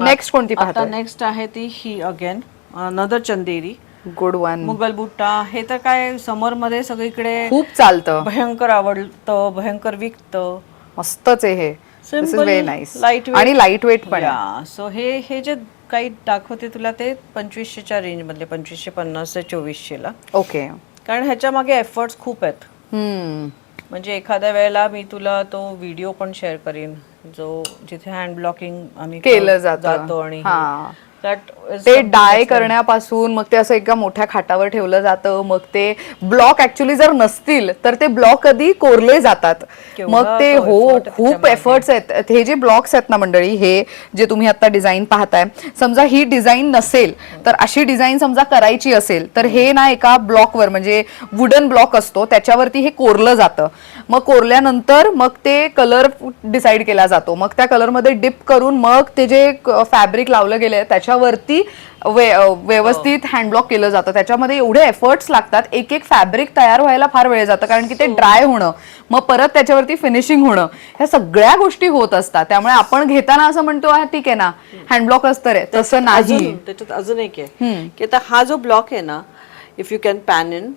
नेक्स्ट कोणती पाहतो? आता नेक्स्ट आहे ती ही again another Chanderi. Good one. Mughal butta. हे तर काय समर मध्ये सगळीकडे खूप चालतं. भयंकर आवडतं, भयंकर विकतं. मस्तच आहे हे. This is very nice. Light आणि लाईट वेट पण आहे. सो हे जे काही दाखवते तुला ते 2500च्या रेंज मधले, 2550 ते 2400ला. ओके. कारण ह्याच्या मागे एफर्ट्स खूप आहेत. म्हणजे एखाद्या वेळेला मी तुला तो व्हिडिओ पण शेअर करेन जो जिथे हँड ब्लॉकिंग आम्ही केलं जातो आणि दॅट ते डाय करण्यापासून मग ते असं एका मोठ्या खाटावर ठेवलं जातं, मग ते ब्लॉक ऍक्च्युली जर नसतील तर ते ब्लॉक कधी कोरले जातात, मग ते हो खूप एफर्ट्स आहेत. हे जे ब्लॉक्स आहेत ना मंडळी, हे जे तुम्ही आता डिझाईन पाहताय, समजा ही डिझाईन नसेल तर अशी डिझाईन समजा करायची असेल तर हे ना एका ब्लॉकवर म्हणजे वुडन ब्लॉक असतो त्याच्यावरती हे कोरलं जातं. मग कोरल्यानंतर मग ते कलर डिसाईड केला जातो, मग त्या कलरमध्ये डिप करून मग ते जे फॅब्रिक लावलं गेलंय त्याच्यावरती व्यवस्थित हँडब्लॉक केलं जातं. त्याच्यामध्ये एवढे एफर्ट्स लागतात, एक एक फॅब्रिक तयार व्हायला फार वेळ जातं, कारण की ते ड्राय होणं, मग परत त्याच्यावरती फिनिशिंग होणं, ह्या सगळ्या गोष्टी होत असतात. त्यामुळे आपण घेताना असं म्हणतो ठीक आहे ना हँडब्लॉक असतं रे, तसं नाही. त्याच्यात अजून एक आहे की आता हा जो ब्लॉक आहे ना, if you can pan in,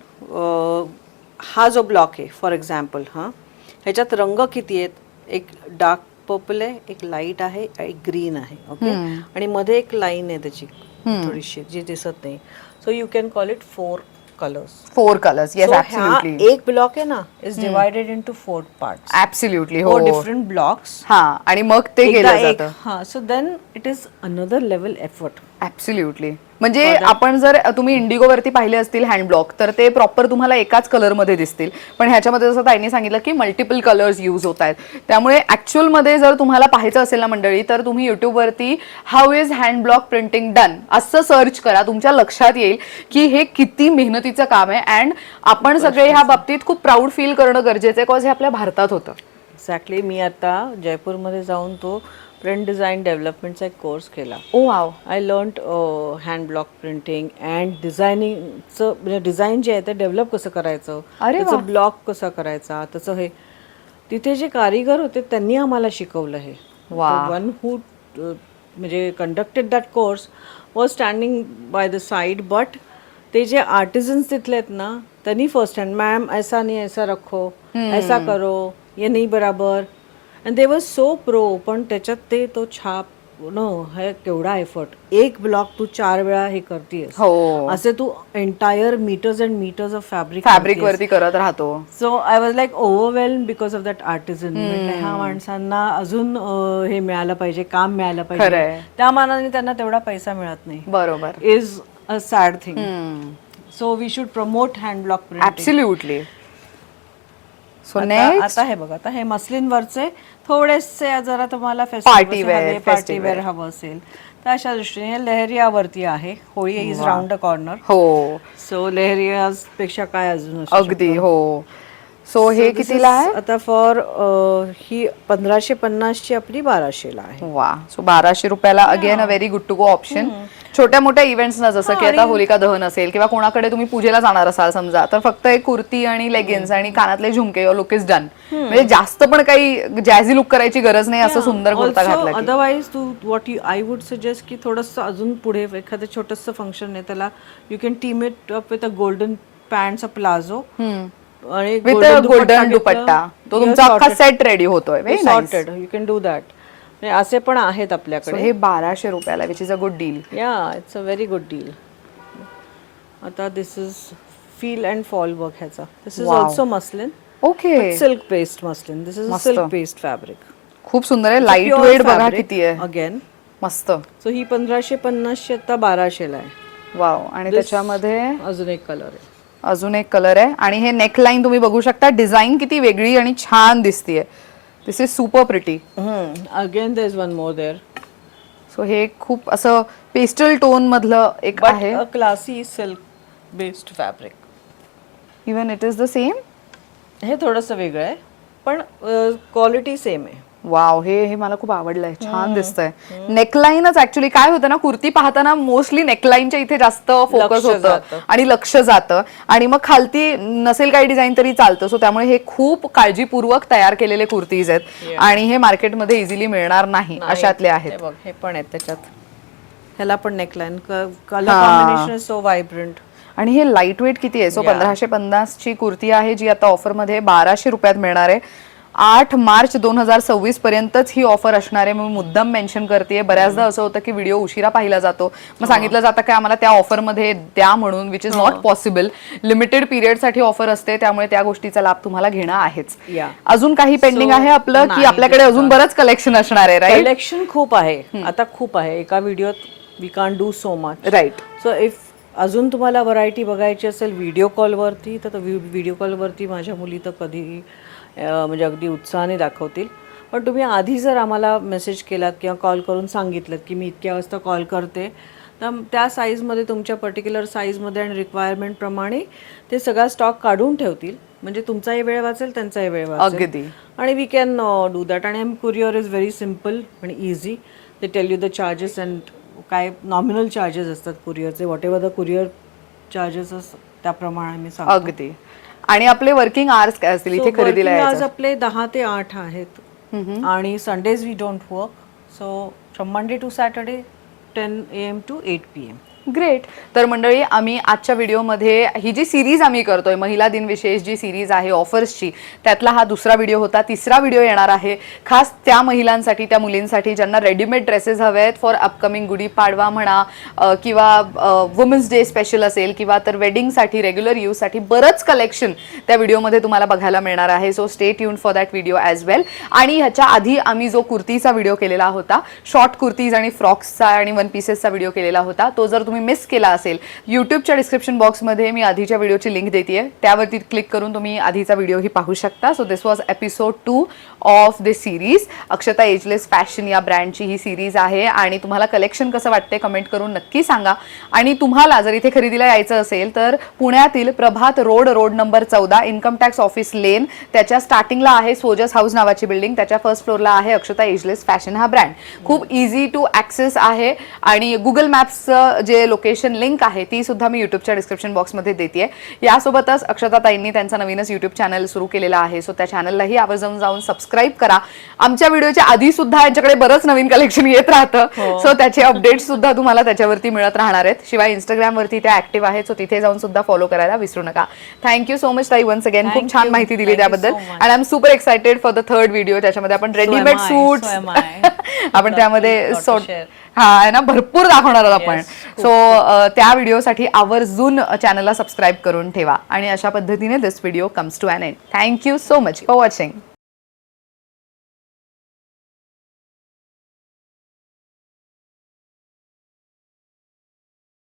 हा जो ब्लॉक आहे फॉर एक्झाम्पल, ह्याच्यात रंग किती आहेत, एक डार्क पर्पल आहे, एक लाईट आहे, एक ग्रीन आहे, ओके, आणि मध्ये एक लाईन आहे त्याची थोडीशी जी दिसत नाही. So you can call it 4 colours. Yes absolutely. एक ब्लॉक आहे ना is divided into 4 parts. Absolutely. हो, डिफरंट ब्लॉक्स. आणि मग ते केलं जातं. So then it is another level effort. Absolutely. म्हणजे आपण जर तुम्ही इंडिगो वरती पाहिले असतील हँड ब्लॉक, तर ते प्रॉपर तुम्हाला एकाच कलर मध्ये दिसतील, पण ह्याच्यामध्ये जसं ताईंनी सांगितलं की मल्टिपल कलर्स यूज होत आहेत. त्यामुळे ऍक्च्युअल मध्ये जर तुम्हाला पाहायचं असेल ना मंडळी, तर तुम्ही युट्यूब वरती how is hand block printing done असं सर्च करा, तुमच्या लक्षात येईल की हे किती मेहनतीचं काम आहे. अँड आपण सगळे ह्या बाबतीत खूप प्राऊड फील करणं गरजेचं आहे, बिकॉज हे आपल्या भारतात होतं. एक्झॅक्टली. मी आता जयपूरमध्ये जाऊन तो प्रिंट डिझाईन डेव्हलपमेंटचा एक कोर्स केला. Oh wow. I learned hand block printing and डिझायनिंगचं, म्हणजे डिझाईन जे आहे ते डेव्हलप कसं करायचं, त्याचं ब्लॉक कसा करायचा, त्याचं हे तिथे जे कारीगर होते त्यांनी आम्हाला शिकवलं. हे वन हू म्हणजे conducted that course was standing by the side, but ते जे आर्टिझन्स तिथले आहेत ना त्यांनी फर्स्ट हँड, मॅम ऐसा नहीं ऐसा रखो, ऐसा करो, ये नहीं बराबर, and they was so pro. पण त्याच्यात ते तो छाप हे केवढा एफर्ट, एक ब्लॉक तू 4 वेळा हे करतेस, असे तू entire metres and metres of fabric वरती करत राहतो. So I was like overwhelm because of that artisan. ह्या माणसांना अजून हे मिळालं पाहिजे, काम मिळालं पाहिजे, त्या मानाने त्यांना तेवढा पैसा मिळत नाही. बरोबर. Is a sad thing. So we should promote hand block printing. Absolutely. So आता हे बघा, आता हे मस्लिन वरचे थोडेसे जरा तुम्हाला पार्टी वेअर हवं असेल तर अशा दृष्टीने लेहरियावरती आहे. Holi is round a corner. हो. सो लेहरिया पेक्षा काय अजून अगदी. हो. सो हे कितीला आहे आता? फॉर ही 1550 आपली 1200ला आहे. वा. सो 1200 रुपयाला again a very good to go option. छोट्या मोठ्या इव्हेंट्स ना, जसं की आता होलिका दहन असेल किंवा कोणाकडे तुम्ही पूजेला जाणार असाल समजा, तर फक्त एक कुर्ती आणि लेगिन्स आणि कानातले झुमके, लुक इज डन. म्हणजे जास्त पण काही जॅझी लुक करायची गरज नाही, असं सुंदर कुर्ता घातला. अदरवाईज तू what you I would suggest की थोडंसं अजून पुढे एखादं छोटंसं फंक्शन आहे त्याला you can team it up with a golden pants, a palazzo आणि गोल्डन दुपट्टा, तो तुमचा अख्खा सेट रेडी होतोय. Sorted, you can do that. असे पण आहेत आपल्याकडे. हे 1200 रुपयाला, which is a good deal. Yeah, it's a very good deal. आता this is feel and fall work ह्याचा. This is also muslin. Okay. Silk paste muslin. This is silk paste fabric. खूप सुंदर आहे. लाईट वेट बघा किती आहे. Again मस्त. So ही 1550 आता 1200ला आहे. वाव. आणि त्याच्यामध्ये अजून एक कलर आहे. आणि हे नेकलाईन तुम्ही बघू शकता, डिझाईन किती वेगळी आणि छान दिसतीये. This is super pretty. Again there is one more there. So हे खूप असं पेस्टल टोन मधलं एक आहे. Classy silk based fabric. Even it is the same. हे थोडंसं वेगळं आहे पण क्वालिटी सेम आहे. वाव. हे मला खूप आवडलंय, छान दिसतंय. नेकलाईनच ऍक्च्युली काय होतं ना, कुर्ती पाहताना मोस्टली नेकलाईनच्या इथे जास्त फोकस होतं आणि लक्ष जातं, आणि मग खालती नसेल काही डिझाईन तरी चालतं. सो त्यामुळे हे खूप काळजीपूर्वक तयार केलेले कुर्तीज आहेत आणि हे मार्केटमध्ये इझिली मिळणार नाही अशातले आहेत. हे पण आहेत त्याच्यात. ह्याला पण neckline, colour combination so vibrant. आणि हे लाईट वेट किती आहे. सो 1550 ची कुर्ती आहे जी आता ऑफर मध्ये 1200 रुपयात मिळणार आहे. 8 मार्च 2026 पर्यंतच ही ऑफर असणार आहे. मी मुद्दाम मेन्शन करते. बऱ्याचदा असं होतं की व्हिडिओ उशिरा पाहिला जातो, मग सांगितलं जातं की आम्हाला त्या ऑफर मध्ये द्या म्हणून, which is not possible. Limited period साठी ऑफर असते, त्यामुळे त्या गोष्टीचा लाभ तुम्हाला घेणं आहेच. अजून काही पेंडिंग आहे आपलं की आपल्याकडे अजून बरंच कलेक्शन असणार आहे? राईट. कलेक्शन खूप आहे, आता खूप आहे. एका व्हिडिओत we can't do so much. Right. So if अजून तुम्हाला व्हरायटी बघायची असेल व्हिडिओ कॉलवरती तर व्हिडिओ कॉलवरती माझ्या मुली तर कधी म्हणजे अगदी उत्साहाने दाखवतील. पण तुम्ही आधी जर आम्हाला मेसेज केलात किंवा कॉल करून सांगितलं की मी इतक्या वाजता कॉल करते, तर त्या साईजमध्ये तुमच्या पर्टिक्युलर साईजमध्ये आणि रिक्वायरमेंटप्रमाणे ते सगळा स्टॉक काढून ठेवतील. म्हणजे तुमचाही वेळ वाचेल, त्यांचाही वेळ वाचेल. अगदी. आणि वी कॅन डू दॅट. आणि कुरिअर इज व्हेरी सिम्पल आणि easy. They tell you the charges and काय नॉमिनल चार्जेस असतात कुरिअरचे, whatever the courier charges त्याप्रमाणे मी सांगतो. अगदी. आणि आपले वर्किंग आवर्स काय असतील इथे खरेदीला आज यायचं? आपले 10 ते 8 आहेत आणि Sundays we don't work. So from Monday to Saturday 10 AM to 8 PM. Great. तर मंडळी, आम्ही आजच्या व्हिडिओमध्ये ही जी सिरीज आम्ही करतोय महिला दिन विशेष जी सिरीज आहे ऑफर्सची, त्यातला हा दुसरा व्हिडिओ होता. तिसरा व्हिडिओ येणार आहे खास त्या महिलांसाठी, त्या मुलींसाठी ज्यांना रेडीमेड ड्रेसेस हवे आहेत फॉर अपकमिंग गुढीपाडवा म्हणा किंवा वुमन्स डे स्पेशल असेल किंवा तर वेडिंगसाठी रेग्युलर यूजसाठी बरंच कलेक्शन त्या व्हिडिओमध्ये तुम्हाला बघायला मिळणार आहे. So stay tuned for that video as well. आणि ह्याच्या आधी आम्ही जो कुर्तीचा व्हिडिओ केलेला होता, शॉर्ट कुर्तीज आणि फ्रॉक्सचा आणि वन पीसेसचा व्हिडिओ केलेला होता, तो जर तुम्ही मिस केला असेल यूट्यूबच्या डिस्क्रिप्शन बॉक्समध्ये मी आधीच्या व्हिडिओची लिंक देते, त्यावरती क्लिक करून तुम्ही आधीचा व्हिडिओही पाहू शकता. So this was episode 2 of this series. Akshata ageless fashion या ब्रँडची ही सिरीज आहे. आणि तुम्हाला कलेक्शन कसं वाटते कमेंट करून नक्की सांगा. आणि तुम्हाला जर इथे खरेदीला यायचं असेल तर पुण्यातील Prabhat road number 14 income tax office lane, त्याच्या स्टार्टिंगला आहे सोजस हाऊस नावाची बिल्डिंग, त्याच्या फर्स्ट फ्लोअरला आहे अक्षता एजलेस फॅशन हा ब्रँड. खूप इझी टू ॲक्सेस आहे. आणि गुगल मॅप्सचं जे लोकेशन लिंक आहे ती सुद्धा मी युट्यूबच्या डिस्क्रिप्शन बॉक्समध्ये देते. यासोबतच अक्षता ताईंनी त्यांचा नवीनच युट्यूब चॅनल सुरू केलेला आहे. सो त्या चॅनललाही आवर्जून जाऊन सबस्क्राईब करा. आमच्या व्हिडिओच्या आधी सुद्धा यांच्याकडे बरंच नवीन कलेक्शन येत राहतं. सो त्याचे अपडेट्स सुद्धा तुम्हाला त्याच्यावरती मिळत राहणार आहेत. शिवाय इंस्टाग्रामवरती त्या ऍक्टिव्ह आहेत. सो तिथे जाऊन सुद्धा फॉलो करायला विसरू नका. थँक्यू सो मच ताई वन्स अगेन. खूप छान माहिती दिली त्याबद्दल. And I am super excited for the third video. त्याच्यामध्ये आपण रेडीमेड सूट आपण त्यामध्ये आहे ना भरपूर दाखवणार आहोत आपण. सो त्या व्हिडिओसाठी आवर्जून चॅनलला सबस्क्राईब करून ठेवा. आणि अशा पद्धतीने this video comes to an end. Thank you so much for watching.